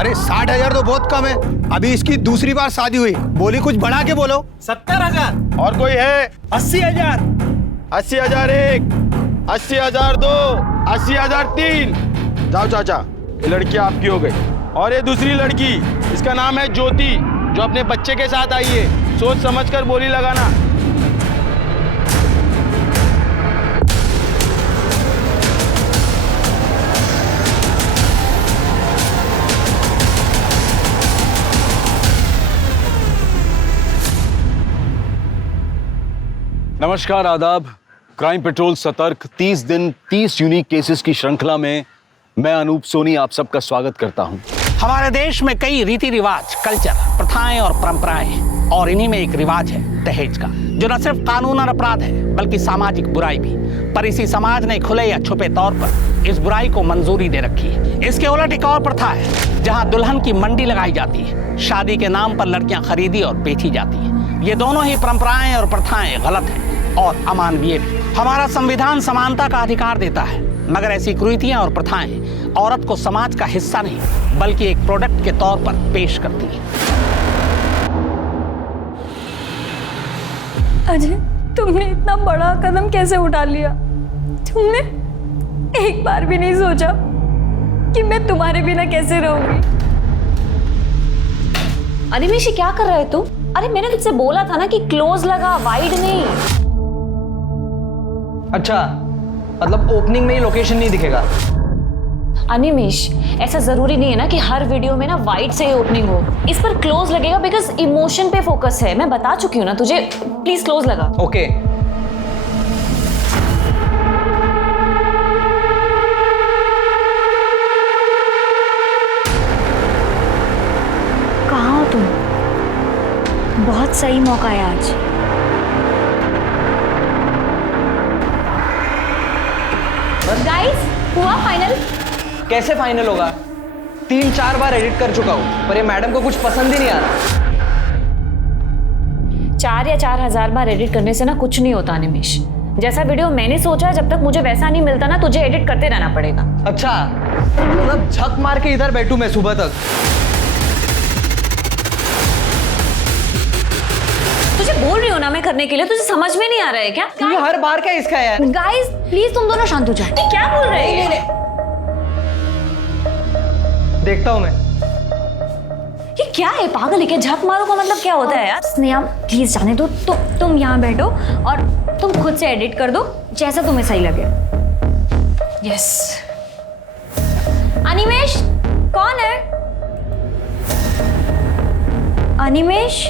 अरे 60,000 तो बहुत कम है। अभी इसकी दूसरी बार शादी हुई, बोली कुछ बढ़ा के बोलो। 70,000। और कोई है? 80,000। 80,000 एक, 80,000 दो, 80,000 तीन। जाओ चाचा, ये लड़की आपकी हो गई। और ये दूसरी लड़की, इसका नाम है ज्योति, जो अपने बच्चे के साथ आई है। सोच समझकर बोली लगाना। नमस्कार, आदाब। क्राइम पेट्रोल सतर्क 30 दिन 30 यूनिक केसेस की श्रृंखला में मैं अनूप सोनी आप सबका स्वागत करता हूं। हमारे देश में कई रीति रिवाज, कल्चर, प्रथाएं और परंपराएं हैं और इन्हीं में एक रिवाज है दहेज का, जो न सिर्फ कानूनन अपराध है बल्कि सामाजिक बुराई भी। पर इसी समाज ने खुले या छुपे तौर पर इस बुराई को मंजूरी दे रखी है। इसके उलट एक और प्रथा है जहां दुल्हन की मंडी लगाई जाती है, शादी के नाम पर लड़कियां खरीदी और बेची जाती है। ये दोनों ही परंपराएं और प्रथाएं गलत हैं और अमानवीय भी। हमारा संविधान समानता का अधिकार देता है, मगर ऐसी कुरीतियां और प्रथाएं औरत को समाज का हिस्सा नहीं बल्कि एक प्रोडक्ट के तौर पर पेश करती है। अजय, तुमने इतना बड़ा कदम कैसे उठा लिया? तुमने एक बार भी नहीं सोचा कि मैं तुम्हारे बिना कैसे रहूंगी? अनिमेश, क्या कर रहे तू? अरे मैंने तुझसे बोला था ना कि क्लोज लगा, वाइड नहीं। अच्छा, मतलब ओपनिंग में ही लोकेशन नहीं दिखेगा? अनिमेश, ऐसा जरूरी नहीं है ना कि हर वीडियो में ना वाइड से ही ओपनिंग हो। इस पर क्लोज लगेगा बिकॉज इमोशन पे फोकस है। मैं बता चुकी हूँ ना तुझे, प्लीज क्लोज लगा। ओके। कहाँ हो तुम? बहुत सही मौका है आज। गाइस, हुआ फाइनल? कैसे फाइनल होगा? 3-4 बार एडिट कर चुका हूँ, पर ये मैडम को कुछ पसंद ही नहीं आ रहा। 4 या 4,000 बार एडिट करने से ना कुछ नहीं होता अनिमेश। जैसा वीडियो मैंने सोचा, जब तक मुझे वैसा नहीं मिलता ना, तुझे एडिट करते रहना पड़ेगा। अच्छा, मतलब झक मार के इधर बैठूं मैं सुबह तक? तुझे बोल रही हो ना मैं करने के लिए, तुझे समझ में नहीं आ रहा है क्या? ये हर बार का इसका यार। गाइस प्लीज तुम दोनों शांत हो जाओ। क्या बोल रहे हैं? देखता हूँ मैं। ये क्या है? पागल है क्या? झक मारो का मतलब क्या होता है यार? स्नेहा प्लीज जाने दो। तुम यहाँ बैठो और तुम खुद से एडिट कर दो जैसा तुम्हें सही लगे। यस। अनिमेश, कौन है? Animesh,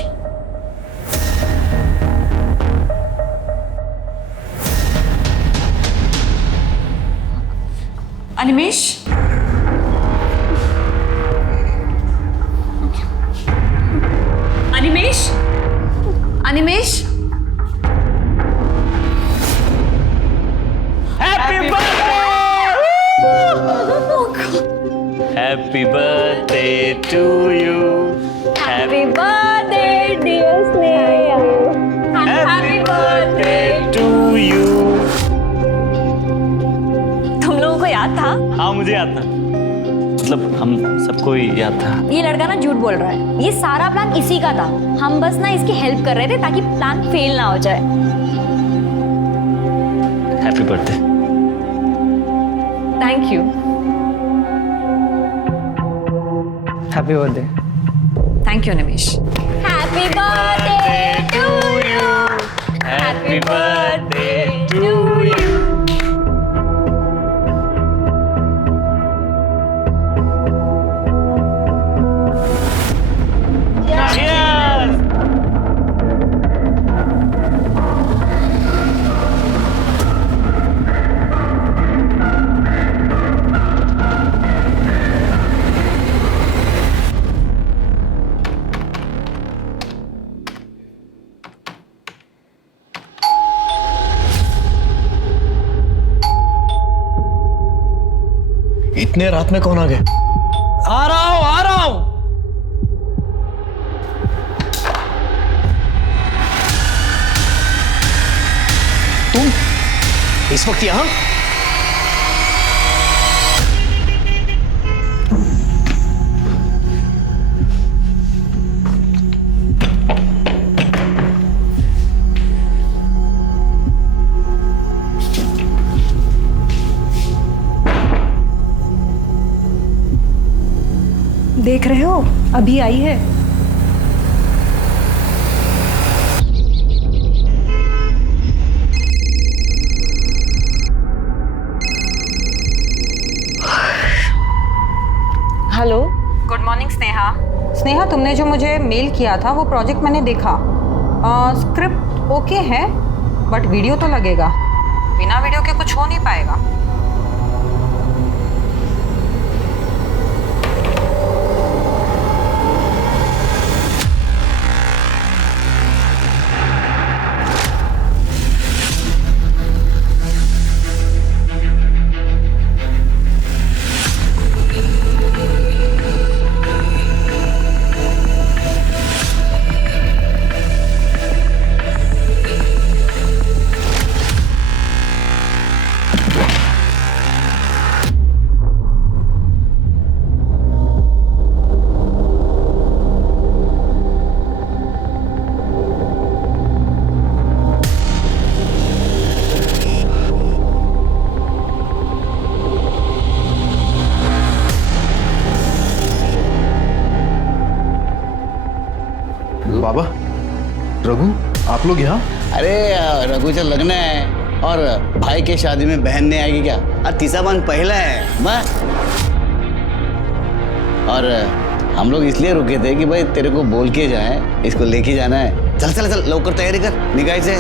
Animesh, Animesh, Animesh. Happy birthday to you. Happy birthday dear Sneha. Happy birthday to you. तुम लोगों को याद था? हाँ, मुझे याद था, मतलब हम सबको ही याद था। ये लड़का ना झूठ बोल रहा है। ये सारा प्लान इसी का था। हम बस ना इसकी हेल्प कर रहे थे ताकि प्लान फेल ना हो जाए। Happy birthday. Thank you. Happy birthday. Thank you Nimesh. Happy birthday to you. Happy birthday to you. इतने रात में कौन आ गए? आ रहा हूं। तुम इस वक्त यहां? देख रहे हो, अभी आई है। Hello. Good morning Sneha. Sneha, तुमने जो मुझे मेल किया था वो प्रोजेक्ट मैंने देखा। स्क्रिप्ट ओके है बट वीडियो तो लगेगा। बिना वीडियो के कुछ हो नहीं पाएगा। बाबा, रघु, आप लोग यहाँ? अरे रघु से लगना है और भाई के शादी में बहन नहीं आएगी क्या? और तीसरा बन पहला है मैं। और हम लोग इसलिए रुके थे कि भाई तेरे को बोल के जाए, इसको लेके जाना है। चल चल चल लवकर तैयारी कर, निकाय से।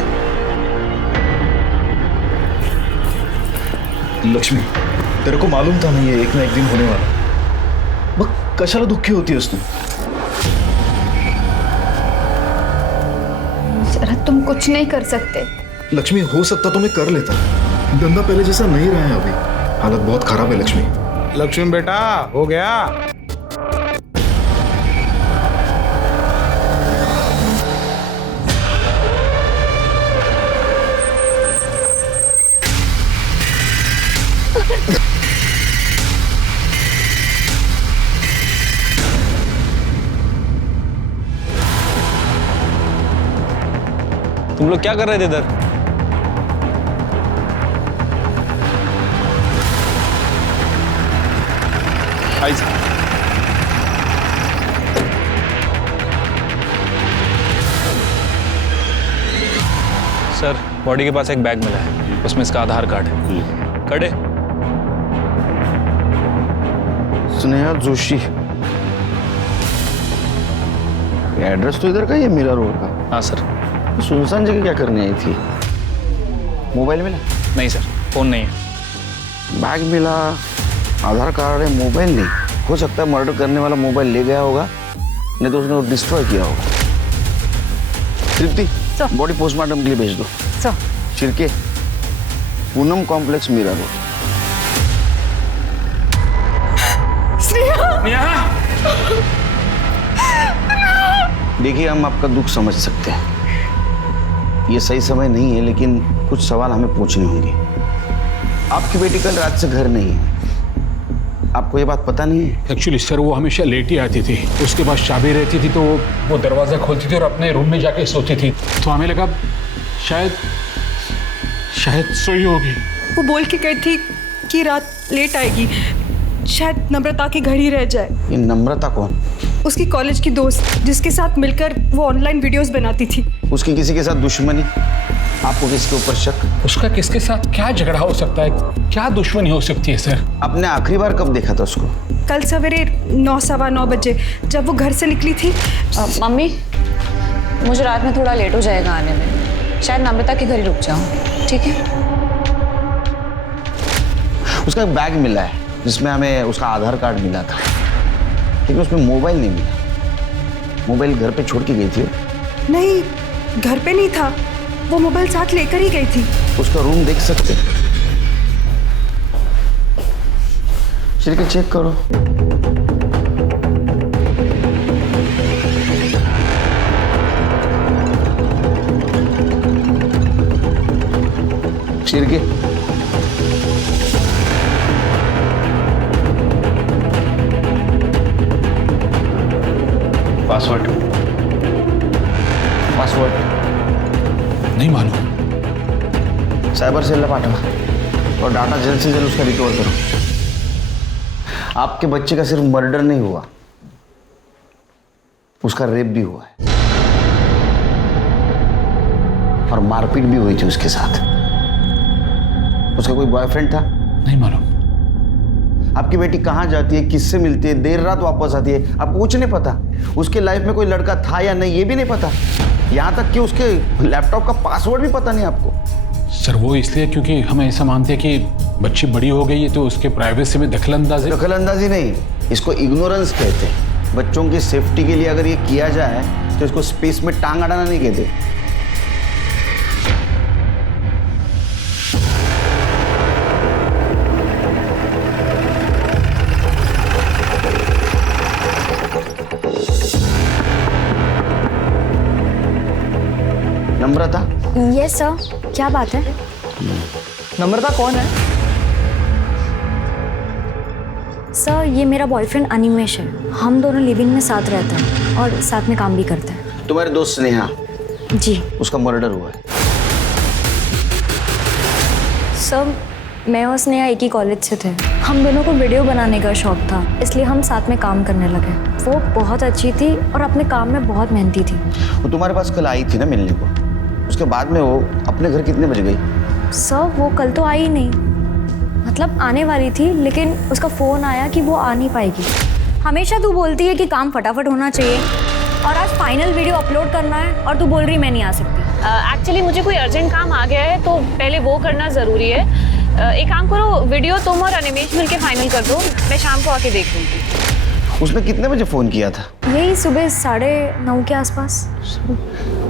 लक्ष्मी, तेरे को मालूम था ना ये एक ना एक दिन होने वाला। मग कशाला दुःखी होतीयस तू? शरद, तुम कुछ नहीं कर सकते। लक्ष्मी, हो सकता तो मैं कर लेता। धंधा पहले जैसा नहीं रहा है अभी। हालत बहुत खराब है लक्ष्मी। लक्ष्मी बेटा, हो गया? तुम लोग क्या कर रहे थे इधर? भाई साहब, सर, बॉडी के पास एक बैग मिला है, उसमें इसका आधार कार्ड है। कड़े स्नेहा जोशी। एड्रेस तो इधर का ही है, मीरा रोड का। हाँ सर। सुनसान जगह क्या करने आई थी? मोबाइल मिला? नहीं सर, फोन नहीं है। बैग मिला, आधार कार्ड है, मोबाइल नहीं। हो सकता है मर्डर करने वाला मोबाइल ले गया होगा, नहीं तो उसने डिस्ट्रॉय किया होगा। तृप्ति, बॉडी पोस्टमार्टम के लिए भेज दो। चिरके, पूनम कॉम्प्लेक्स, मीरा रोड। देखिए, हम आपका दुख समझ सकते हैं, ये सही समय नहीं है, लेकिन कुछ सवाल हमें पूछने होंगे। आपकी बेटी कल रात से घर नहीं है, आपको ये बात पता नहीं है? एक्चुअली सर, वो हमेशा लेट ही आती थी। उसके पास चाबी रहती थी तो वो दरवाजा खोलती थी और अपने रूम में जाके सोती थी। तो हमें लगा शायद सोई होगी। वो बोल के गई थी कि रात लेट आएगी, शायद नम्रता के घर ही रह जाए। ये नम्रता कौन? उसकी कॉलेज की दोस्त, जिसके साथ मिलकर वो ऑनलाइन वीडियोस बनाती थी। उसकी किसी के साथ दुश्मनी? आपको किसके ऊपर शक? उसका किसके साथ क्या झगड़ा हो सकता है, क्या दुश्मनी हो सकती है सर? आपने आखिरी बार कब देखा था उसको? कल सवेरे 9, सवा 9 बजे जब वो घर से निकली थी। मम्मी, मुझे रात में थोड़ा लेट हो जाएगा आने में, शायद नम्रता के घर ही रुक जाऊँ। ठीक है? उसका एक बैग मिला है जिसमें हमें उसका आधार कार्ड मिला था, लेकिन उसमें मोबाइल नहीं मिला। मोबाइल घर पे छोड़ के गई थी? नहीं, घर पे नहीं था, वो मोबाइल साथ लेकर ही गई थी। उसका रूम देख सकते? चलिए चेक करो। शिरके, पासवर्ड नहीं मालूम। साइबर सेल पाठवा और डाटा जल्द से जल्द उसका रिकवर करो। आपके बच्चे का सिर्फ मर्डर नहीं हुआ, उसका रेप भी हुआ है और मारपीट भी हुई थी उसके साथ। उसका कोई बॉयफ्रेंड था? नहीं मालूम। आपकी बेटी कहाँ जाती है, किससे मिलती है, देर रात वापस आती है, आपको कुछ नहीं पता। उसके लाइफ में कोई लड़का था या नहीं ये भी नहीं पता। यहाँ तक कि उसके लैपटॉप का पासवर्ड भी पता नहीं आपको। सर वो इसलिए क्योंकि हम ऐसा मानते हैं कि बच्ची बड़ी हो गई है तो उसके प्राइवेसी में दखलंदाजी नहीं, इसको इग्नोरेंस कहते हैं। बच्चों की सेफ्टी के लिए अगर ये किया जाए तो इसको स्पेस में टांग अड़ाना नहीं कहते। नम्रता? यस सर, क्या बात है? नम्रता कौन है? सर ये मेरा बॉयफ्रेंड अनिमेश है। हम दोनों लिविंग में साथ रहते हैं और साथ में काम भी करते हैं। तुम्हारे दोस्त स्नेहा? जी। उसका मर्डर हुआ है। सर मैं और स्नेहा एक ही कॉलेज से थे। हम दोनों को वीडियो बनाने का शौक था, इसलिए हम साथ में काम करने लगे। वो बहुत अच्छी थी और अपने काम में बहुत मेहनती थी। वो तुम्हारे पास कल आई थी ना मिलने को, उसके बाद में वो अपने घर कितने बजे गई? सर वो कल तो आई नहीं, मतलब आने वाली थी, लेकिन उसका फ़ोन आया कि वो आ नहीं पाएगी। हमेशा तू बोलती है कि काम फटाफट होना चाहिए और आज फाइनल वीडियो अपलोड करना है और तू बोल रही मैं नहीं आ सकती। एक्चुअली मुझे कोई अर्जेंट काम आ गया है तो पहले वो करना ज़रूरी है। एक काम करो, वीडियो तुम और अनिमेश मिलके फाइनल कर दो, मैं शाम को आके देख लूँगी। उसने कितने बजे फ़ोन किया था? यही सुबह 9:30 के आसपास।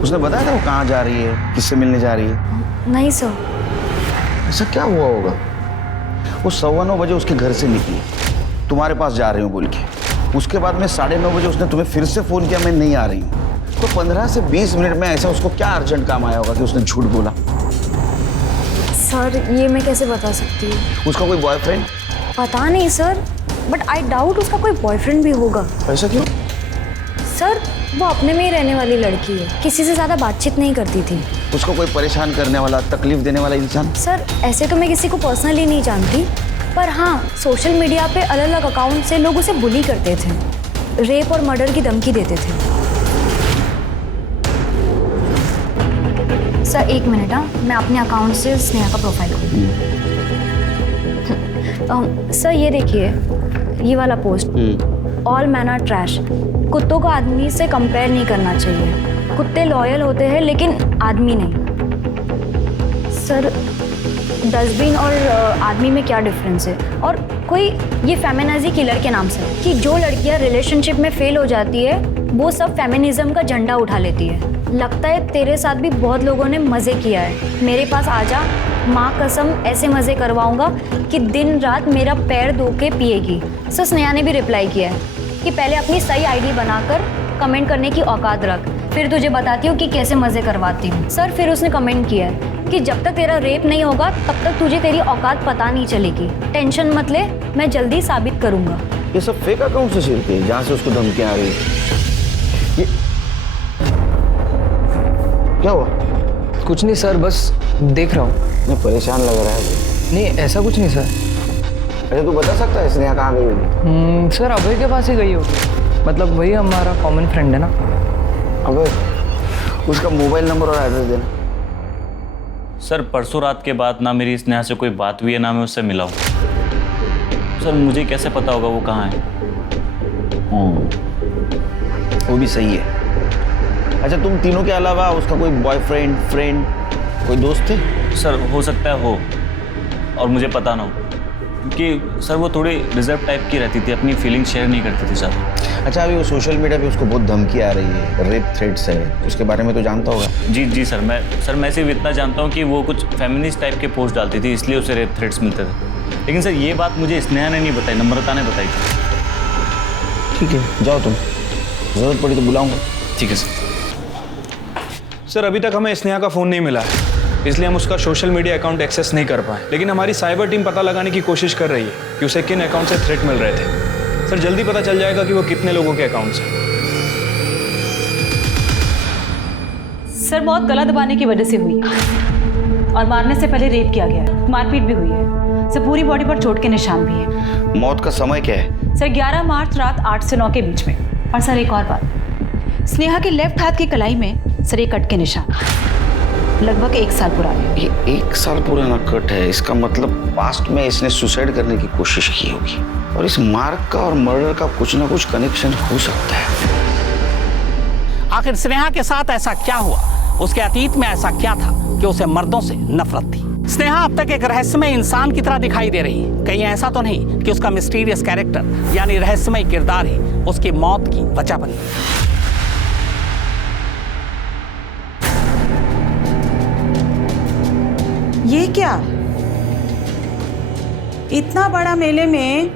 उसने बताया था वो कहाँ जा रही है, किससे मिलने जा रही है? नहीं सर। ऐसा क्या हुआ होगा? वो 9:15 बजे उसके घर से निकली, तुम्हारे पास जा रही हूँ बोल के। उसके बाद में 9:30 बजे उसने तुम्हें फिर से फ़ोन किया, मैं नहीं आ रही हूँ। तो 15 से 20 मिनट में ऐसा उसको क्या अर्जेंट काम आया होगा कि उसने झूठ बोला? सर ये मैं कैसे बता सकती हूँ? उसका कोई बॉयफ्रेंड? पता नहीं सर, बट आई डाउट उसका कोई बॉयफ्रेंड भी होगा। ऐसा क्यों? सर वो अपने में ही रहने वाली लड़की है, किसी से ज़्यादा बातचीत नहीं करती थी। उसको कोई परेशान करने वाला, तकलीफ देने वाला इंसान? सर ऐसे तो मैं किसी को पर्सनली नहीं जानती, पर हाँ सोशल मीडिया पे अलग अलग अकाउंट से लोग उसे बुली करते थे, रेप और मर्डर की धमकी देते थे। सर एक मिनट, हाँ मैं अपने अकाउंट से स्नेहा का प्रोफाइल खोलूँ। सर ये देखिए, ये वाला post, all man are trash. कुत्तों को आदमी से कंपेयर नहीं करना चाहिए। कुत्ते लॉयल होते हैं लेकिन आदमी नहीं। सर डस्टबिन और आदमी में क्या डिफरेंस है? और कोई ये फेमिनिज्म किलर के नाम से कि जो लड़कियां रिलेशनशिप में फेल हो जाती है वो सब फेमिनिज्म का झंडा उठा लेती है। लगता है तेरे साथ भी बहुत लोगों ने मज़े किया है। मेरे पास आजा, माँ कसम ऐसे मज़े करवाऊंगा कि दिन रात मेरा पैर धो के पिएगी। सर स्नेहा ने भी रिप्लाई किया है कि पहले अपनी सही आईडी बनाकर कमेंट करने की औकात रख, फिर तुझे बताती हूँ कि कैसे मज़े करवाती हूँ। सर फिर उसने कमेंट किया है कि जब तक तेरा रेप नहीं होगा तब तक तुझे तेरी औकात पता नहीं चलेगी। टेंशन मत ले, मैं जल्दी साबित करूँगा। ये सब फेक अकाउंट से शेयर किए जहाँ से उसको धमकियाँ आ रही है। ये क्या हुआ? कुछ नहीं सर, बस देख रहा हूँ। मैं परेशान लग रहा है। नहीं ऐसा कुछ नहीं सर। अरे तू बता सकता है स्नेहा कहाँ गई होगी? सर अभय के पास ही गई होगी, मतलब वही हमारा कॉमन फ्रेंड है ना। अभय, उसका मोबाइल नंबर और एड्रेस देना। सर परसों रात के बाद ना मेरी स्नेहा से कोई बात हुई है, ना मैं उससे मिला हूँ। सर मुझे कैसे पता होगा वो कहाँ है? वो भी सही है। अच्छा तुम तीनों के अलावा उसका कोई बॉयफ्रेंड, फ्रेंड, कोई दोस्त थे? सर हो सकता है हो और मुझे पता ना हो, क्योंकि सर वो थोड़ी रिजर्व टाइप की रहती थी, अपनी फीलिंग शेयर नहीं करती थी सर। अच्छा अभी वो सोशल मीडिया पे उसको बहुत धमकी आ रही है, रेप थ्रेट्स है, उसके बारे में तो जानता होगा? जी सर, मैं सिर्फ इतना जानता हूँ कि वो कुछ फेमिनिस्ट टाइप के पोस्ट डालती थी, इसलिए उसे रेप थ्रेट्स मिलते थे। लेकिन सर ये बात मुझे स्नेहा ने नहीं बताई, नम्रता ने बताई थी। ठीक है जाओ तुम, जरूरत पड़ी तो बुलाऊंगा। ठीक है सर। सर अभी तक हमें स्नेहा का फ़ोन नहीं मिला है, इसलिए हम उसका सोशल मीडिया अकाउंट एक्सेस नहीं कर पाए। लेकिन हमारी साइबर टीम पता लगाने की कोशिश कर रही है कि उसे किन अकाउंट से थ्रेट मिल रहे थे। सर जल्दी पता चल जाएगा कि वो कितने लोगों के अकाउंट से। सर मौत गला दबाने की वजह से हुई और मारने से पहले रेप किया गया है, मारपीट भी हुई है। सर पूरी बॉडी पर चोट के निशान भी हैं। मौत का समय क्या है? सर 11 मार्च रात 8 से 9 के बीच में। और सर एक और बात, स्नेहा के लेफ्ट हाथ की कलाई में सर एक कट के निशान, लगभग 1 साल पुराने। ये 1 साल पुराना कट है, इसका मतलब पास्ट में इसने सुसाइड करने की कोशिश की होगी और इस मार्क का और मर्डर का कुछ ना कुछ कनेक्शन हो सकता है। आखिर स्नेहा के साथ ऐसा क्या हुआ? उसके अतीत में ऐसा क्या था कि उसे मर्दों से नफरत थी? स्नेहा अब तक एक रहस्यमय इंसान की तरह दिखाई दे रही है। कहीं ऐसा तो नहीं कि उसका मिस्टीरियस कैरेक्टर यानी रहस्यमय किरदार ही उसकी मौत की वजह बनी? ये क्या? इतना बड़ा मेले में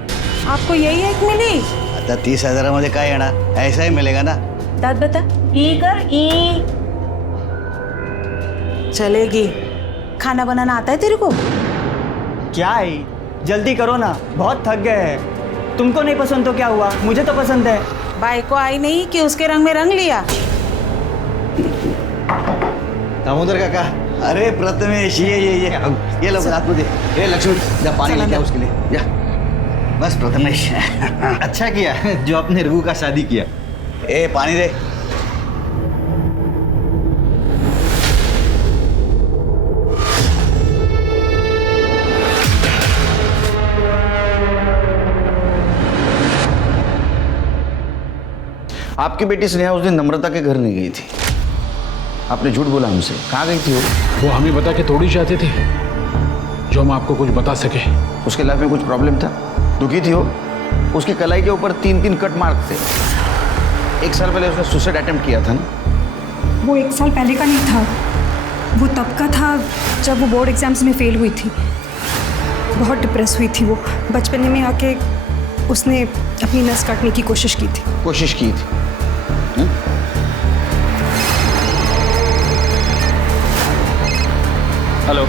आपको यही एक मिली? आता 30,000 मध्ये काय येणार? ऐसा ही मिलेगा ना। दाद बता। ई कर ई। चलेगी। खाना बनाना आता है तेरे को? क्या है, जल्दी करो ना, बहुत थक गए हैं। तुमको नहीं पसंद तो क्या हुआ, मुझे तो पसंद है। बाई को आई नहीं कि उसके रंग में रंग लिया। दामोदर काका, अरे प्रथमेश ये लो आतमध्ये। ये लक्ष्मी जा पानी लेके आ उसके लिए जा। बस प्रथमेश अच्छा किया जो आपने रघु का शादी किया। ए पानी दे। आपकी बेटी स्नेहा उस दिन नम्रता के घर नहीं गई थी, आपने झूठ बोला हमसे। कहाँ गई थी वो हमें बता के थोड़ी चाहती थी जो हम आपको कुछ बता सके। उसके लाइफ में कुछ प्रॉब्लम था, दुखी थी वो। उसकी कलाई के ऊपर 3-3 कट मार्क थे। 1 साल पहले उसने सुसाइड अटेम्प्ट किया था ना? वो 1 साल पहले का नहीं था, वो तब का था जब वो बोर्ड एग्जाम्स में फेल हुई थी। बहुत डिप्रेस हुई थी वो। बचपन में आके उसने अपनी नस काटने की कोशिश की थी। हेलो,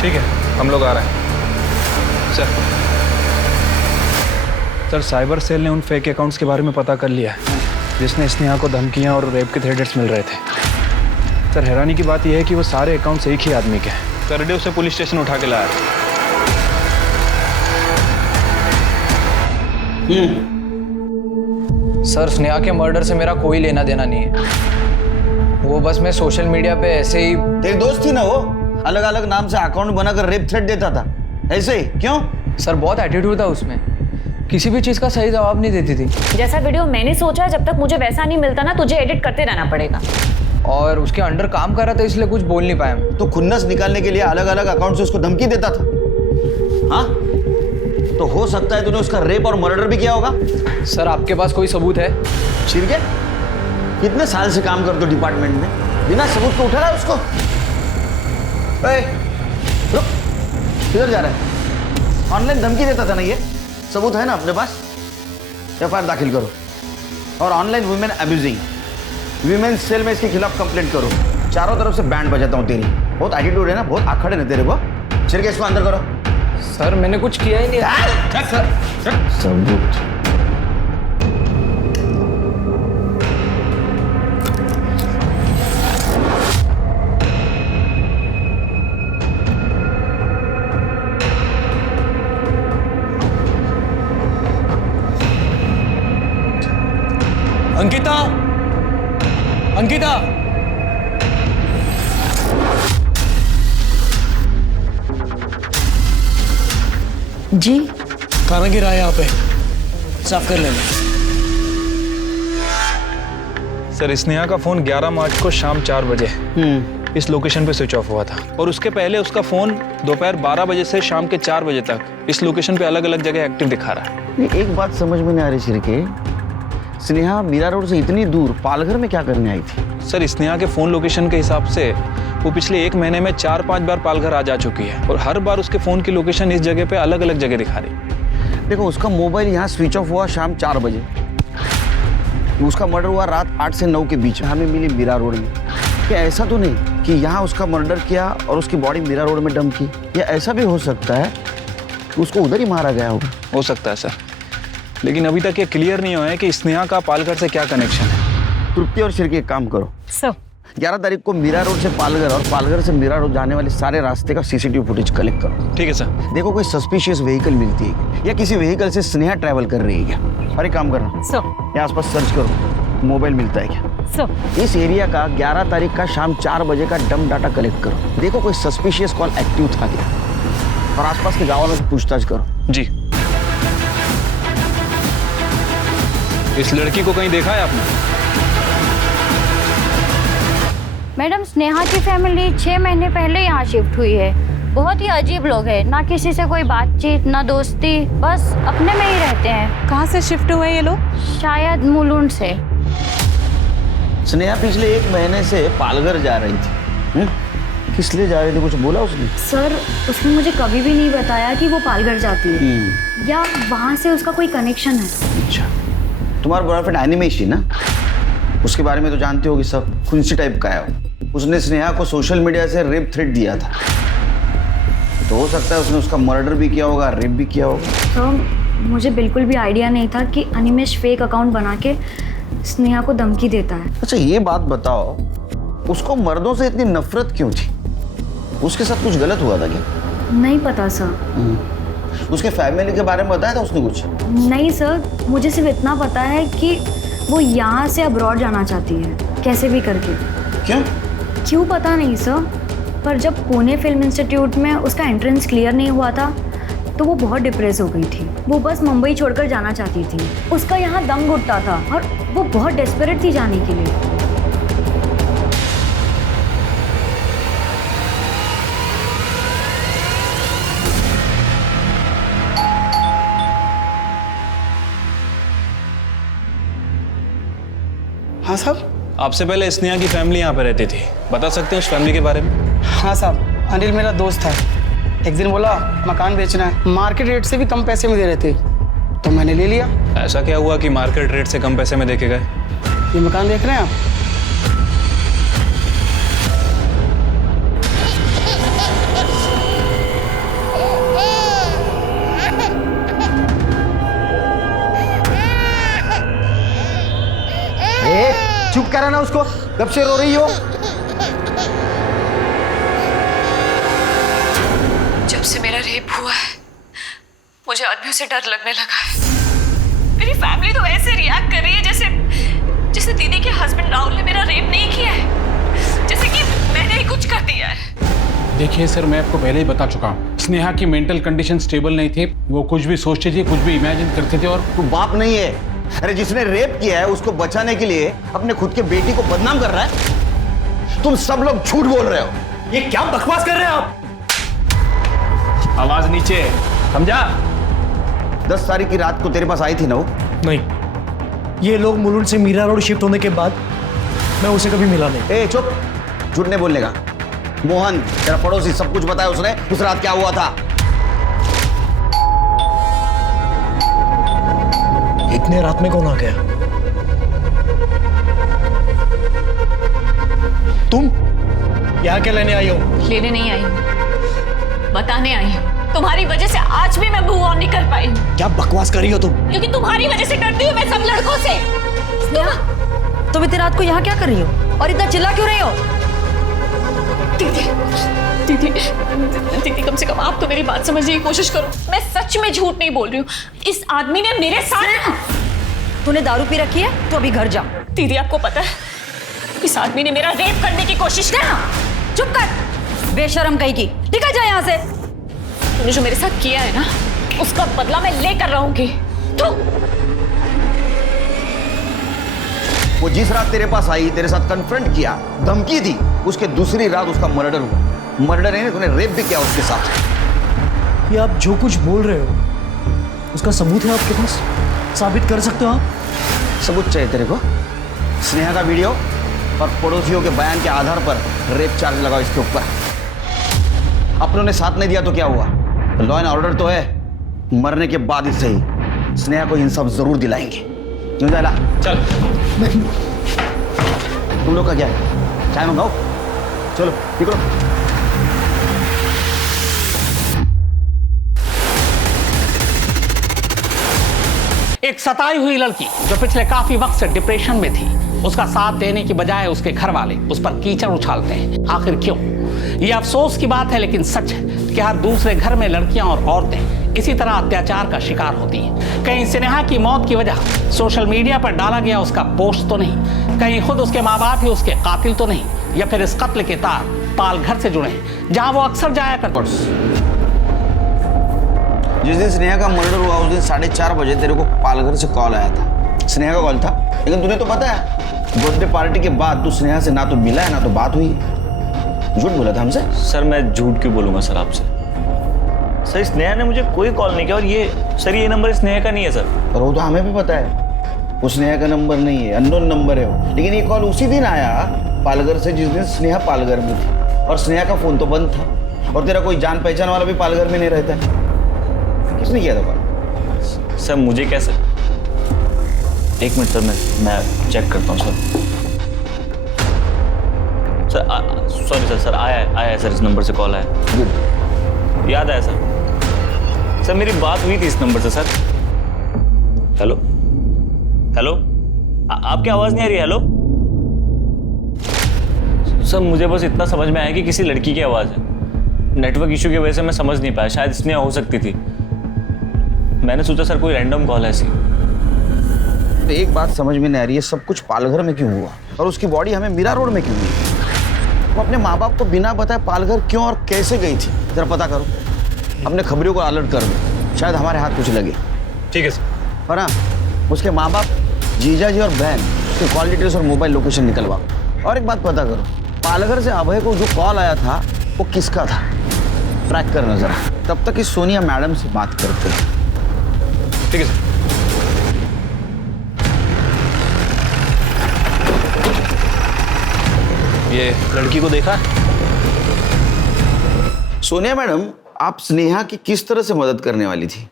ठीक है, हम लोग आ रहे हैं। सर, साइबर सेल ने उन फेक अकाउंट्स के बारे में पता कर लिया है जिसने स्नेहा को धमकियां और रेप के थ्रेट्स मिल रहे थे। सर, हैरानी की बात यह है कि वो सारे अकाउंट्स एक ही आदमी के हैं। कर डे उसे पुलिस स्टेशन उठा के लाया। सर, स्नेहा के मर्डर से मेरा कोई लेना देना नहीं है। वो बस मैं सोशल मीडिया पे ऐसे ही। तेरी दोस्त थी ना वो, अलग अलग नाम से अकाउंट बनाकर रेप थ्रेट देता था, ऐसे ही क्यों? सर, बहुत एटीट्यूड था उसमें, किसी भी चीज का सही जवाब नहीं देती थी। जैसा वीडियो मैंने सोचा, जब तक मुझे वैसा नहीं मिलता ना, तुझे एडिट करते रहना पड़ेगा। और उसके अंडर काम कर रहा था इसलिए कुछ बोल नहीं पाया। तो खुन्नस निकालने के लिए अलग अलग अकाउंट से उसको धमकी देता था। हाँ, तो हो सकता है तूने उसका रेप और मर्डर भी किया होगा। सर, आपके पास कोई सबूत है? छिड़के, कितने साल से काम करते हो डिपार्टमेंट में, बिना सबूत को उठा रहा है उसको? रुक, किधर जा रहा है? ऑनलाइन धमकी देता था ना ये, सबूत है ना अपने पास? एफआईआर दाखिल करो। और online women abusing, women cell में इसके खिलाफ कंप्लेंट करो। चारों तरफ से बैंड बजाता हूँ तेरी। बहुत एटीट्यूड है ना, बहुत आखड़ है ना तेरे को। छिड़के इसको अंदर करो। सर, मैंने कुछ किया ही नहीं। सबूत अंकिता, अंकिता, जी खाना गिरा है यहाँ पे, साफ कर लेना। सर, स्नेहा का फोन 11 मार्च को शाम 4 बजे इस लोकेशन पे स्विच ऑफ हुआ था और उसके पहले उसका फोन दोपहर 12 बजे से शाम के 4 बजे तक इस लोकेशन पे अलग अलग जगह एक्टिव दिखा रहा है। एक बात समझ में नहीं आ रही छिड़के, स्नेहा मीरा रोड से इतनी दूर पालघर में क्या करने आई थी? सर, स्नेहा के फोन लोकेशन के हिसाब से वो पिछले 1 महीने में 4-5 बार पालघर आ जा चुकी है और हर बार उसके फोन की लोकेशन इस जगह पे अलग अलग जगह दिखा रही। देखो, उसका मोबाइल यहाँ स्विच ऑफ हुआ शाम 4 बजे, उसका मर्डर हुआ रात 8 से 9 के बीच में, हमें मिली मीरा रोड में। क्या ऐसा तो नहीं कि यहाँ उसका मर्डर किया और उसकी बॉडी मीरा रोड में डंप की? या ऐसा भी हो सकता है कि उसको उधर ही मारा गया होगा? हो सकता है सर, लेकिन अभी तक ये क्लियर नहीं हुआ है कि स्नेहा का पालघर से क्या कनेक्शन है। तृप्ति और शिरके एक काम करो सर, 11 तारीख को मीरा रोड से पालघर और पालघर से मीरा रोड जाने वाले सारे रास्ते का सीसीटीवी फुटेज कलेक्ट करो। ठीक है सर। देखो कोई सस्पिशियस व्हीकल मिलती है या किसी व्हीकल से स्नेहा ट्रैवल कर रही है क्या? और एक काम करना, सर, यहाँ आसपास सर्च करो, मोबाइल मिलता है क्या? सर इस एरिया का 11 तारीख का शाम 4 बजे का डम डाटा कलेक्ट करो। देखो कोई सस्पिशियस कॉल एक्टिव था क्या, और आसपास के गाँव में पूछताछ करो। जी। इस लड़की को कहीं देखा है आपने? मैडम, स्नेहा की फैमिली 6 महीने पहले यहाँ शिफ्ट हुई है। बहुत ही अजीब लोग हैं, ना किसी से कोई बातचीत, ना दोस्ती, बस अपने में ही रहते हैं। कहाँ से शिफ्ट हुए ये लोग? शायद मुलुंड से। स्नेहा पिछले 1 महीने से पालघर जा रही थी। किस लिए जा रही थी, कुछ बोला उसने? सर, उसने मुझे कभी भी नहीं बताया कि वो पालघर जाती है या वहाँ से उसका कोई कनेक्शन है। अच्छा, तुम्हारा बॉयफ्रेंड एनिमेश ही ना, उसके बारे में तो जानते होगी सब, खुंसी टाइप का है। उसने स्नेहा को सोशल मीडिया से रेप थ्रेट दिया था, तो हो सकता है उसने उसका मर्डर भी किया होगा, रेप भी किया होगा। तो मुझे बिल्कुल भी आइडिया नहीं था कि अनिमेश फेक अकाउंट बना के स्नेहा को धमकी देता है। अच्छा ये बात बताओ, उसको मर्दों से इतनी नफरत क्यों थी? उसके साथ कुछ गलत हुआ था क्या? नहीं पता सर। उसके फैमिली के बारे में बताया था उसने कुछ? नहीं सर, मुझे सिर्फ इतना पता है कि वो यहाँ से अब्रॉड जाना चाहती है, कैसे भी करके। क्यों पता नहीं सर, पर जब पुणे फिल्म इंस्टीट्यूट में उसका एंट्रेंस क्लियर नहीं हुआ था तो वो बहुत डिप्रेस हो गई थी। वो बस मुंबई छोड़कर जाना चाहती थी। उसका यहाँ दम घुटता था और वो बहुत डेस्परेट थी जाने के लिए। हाँ साहब। आपसे पहले स्नेहा की फैमिली यहाँ पे रहती थी, बता सकते हैं उस फैमिली के बारे में? हाँ साहब, अनिल मेरा दोस्त था। एक दिन बोला मकान बेचना है, मार्केट रेट से भी कम पैसे में दे रहे थे, तो मैंने ले लिया। ऐसा क्या हुआ कि मार्केट रेट से कम पैसे में देके गए? ये मकान देख रहे हैं आप? चुप करा ना उसको, कब से रो रही हो? जब से मेरा रेप हुआ है मुझे आदमियों से डर लगने लगा है। मेरी फैमिली तो ऐसे रिएक्ट कर रही है जैसे दीदी के हस्बैंड राहुल ने मेरा रेप नहीं किया है, जैसे कि मैंने ही कुछ कर दिया है। देखिए सर, मैं आपको पहले ही बता चुका हूँ, स्नेहा की मेंटल कंडीशन स्टेबल नहीं थी। वो कुछ भी सोचती थी, कुछ भी इमेजिन करते थे। और तू बाप नहीं है? अरे जिसने रेप किया है उसको बचाने के लिए अपने खुद के बेटी को बदनाम कर रहा है। तुम सब लोग झूठ बोल रहे हो। ये क्या बकवास कर रहे हैं आप? आवाज नीचे, समझा? 10 तारीख की रात को तेरे पास आई थी ना वो? नहीं, ये लोग मुलुंड से मीरा रोड शिफ्ट होने के बाद मैं उसे कभी मिला नहीं। ए चुप, झूठ नहीं बोलने का। मोहन तेरा पड़ोसी सब कुछ बताया उसने, उस रात क्या हुआ था। इतने रात में कौन आ गया? तुम यहाँ क्या लेने आई हो? लेने नहीं आई, बताने आई हूँ। तुम्हारी वजह से आज भी मैं मूव ऑन नहीं कर पाई। क्या बकवास कर रही हो तुम? क्योंकि तुम्हारी वजह से डरती हूँ मैं सब लड़कों से। स्नेहा, तुम इतनी रात को यहाँ क्या कर रही हो और इतना चिल्ला क्यों रही हो? दीदी, दीदी कम से कम आप तो मेरी बात समझने की कोशिश करो। मैं सच में झूठ नहीं बोल रही हूँ। इस आदमी ने मेरे साथ। तूने दारू पी रखी है तो अभी घर जा। दीदी आपको पता है इस आदमी ने मेरा रेप करने की कोशिश की। चुप कर, बेशरम कहीं की, निकल जा यहाँ से। तूने जो मेरे साथ किया है ना, उसका बदला मैं लेकर रहूंगी। तो वो जिस रात तेरे पास आई, तेरे साथ कन्फ्रंट किया, धमकी दी, उसके दूसरी रात उसका मर्डर हुआ। मर्डर नहीं, तूने रेप भी किया उसके साथ। ये आप जो कुछ बोल रहे हो उसका सबूत है आपके पास? साबित कर सकते हो आप? सबूत चाहिए तेरे को? स्नेहा का वीडियो और पड़ोसियों के बयान के आधार पर रेप चार्ज लगाओ इसके ऊपर। अपनों ने साथ नहीं दिया तो क्या हुआ? लॉ एंड ऑर्डर तो है। मरने के बाद ही सही स्नेहा को इंसाफ जरूर दिलाएंगे। क्यों जाला? चल। तुम लोग का क्या है? चाय मंगाओ, चलो निकलो। एक सताई हुई लड़की जो पिछले काफी वक्त से डिप्रेशन में थी, उसका साथ देने की बजाय उसके घर वाले उस पर कीचड़ उछालते हैं। आखिर क्यों? ये अफसोस की बात है लेकिन सच है कि हर दूसरे घर में लड़कियां और औरतें इसी तरह अत्याचार का शिकार होती हैं। कहीं स्नेहा की मौत की वजह सोशल मीडिया पर डाला गया उसका पोस्ट तो नहीं, कहीं खुद उसके माँ बाप ही उसके कातिल तो नहीं, या फिर इस कत्ल के तार पालघर से जुड़े हैं जहां वो अक्सर जाया करते। जिस दिन स्नेहा का मर्डर हुआ उस दिन 4:30 बजे तेरे को पालघर से कॉल आया था। स्नेहा का कॉल था, लेकिन तुझे तो पता है बर्थडे पार्टी के बाद तू स्नेहा से ना तो मिला है ना तो बात हुई। झूठ बोला था हमसे। सर मैं झूठ क्यों बोलूंगा सर आपसे? सर स्नेहा ने मुझे कोई कॉल नहीं किया, और ये नंबर स्नेहा का नहीं है सर। पर वो तो हमें भी पता है वो स्नेहा का नंबर नहीं है, अननोन नंबर है वो। लेकिन ये कॉल उसी दिन आया पालघर से जिस दिन स्नेहा पालघर में थी, और स्नेहा का फोन तो बंद था, और तेरा कोई जान पहचान वाला भी पालघर में नहीं रहता है। किसने किया था कॉल? सर मुझे कैसे, एक मिनट सर मैं चेक करता हूँ सर। सॉरी सर आया है सर, इस नंबर से कॉल आया। गुड, याद आया सर मेरी बात हुई थी इस नंबर से सर। हेलो हेलो, आपकी आवाज़ नहीं आ रही? हेलो सर, मुझे बस इतना समझ में आया कि किसी लड़की की आवाज़ है। नेटवर्क इशू की वजह से मैं समझ नहीं पाया, शायद स्नेहा हो सकती थी। मैंने सोचा सर कोई रैंडम कॉल है ऐसी। तो एक बात समझ में नहीं आ रही है, सब कुछ पालघर में क्यों हुआ और उसकी बॉडी हमें मीरा रोड में क्यों हुई? वो अपने माँ बाप को बिना बताए पालघर क्यों और कैसे गई थी? जरा पता करो, अपने खबरियों को अलर्ट कर दो, शायद हमारे हाथ कुछ लगे। ठीक है सर। और हाँ, उसके माँ बाप, जीजा जी और बहन के कॉल डिटेल्स और मोबाइल लोकेशन निकलवाओ। और एक बात पता करो, पालघर से अभय को जो कॉल आया था वो किसका था, ट्रैक करना जरा। तब तक इस सोनिया मैडम से बात करते हैं। ठीक है सर। ये लड़की को देखा? सोनिया मैडम, आप स्नेहा की किस तरह से मदद करने वाली थी?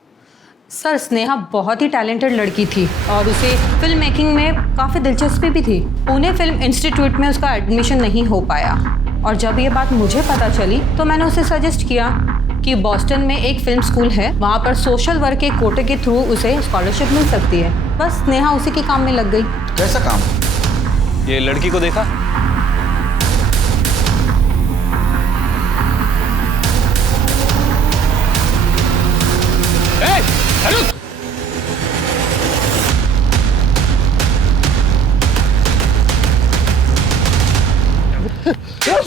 सर स्नेहा बहुत ही टैलेंटेड लड़की थी और उसे फिल्म मेकिंग में काफ़ी दिलचस्पी भी थी। पुणे फिल्म इंस्टीट्यूट में उसका एडमिशन नहीं हो पाया, और जब ये बात मुझे पता चली तो मैंने उसे सजेस्ट किया कि बॉस्टन में एक फिल्म स्कूल है, वहाँ पर सोशल वर्क के कोटे के थ्रू उसे स्कॉलरशिप मिल सकती है। बस स्नेहा उसी के काम में लग गई। कैसा काम? ये लड़की को देखा?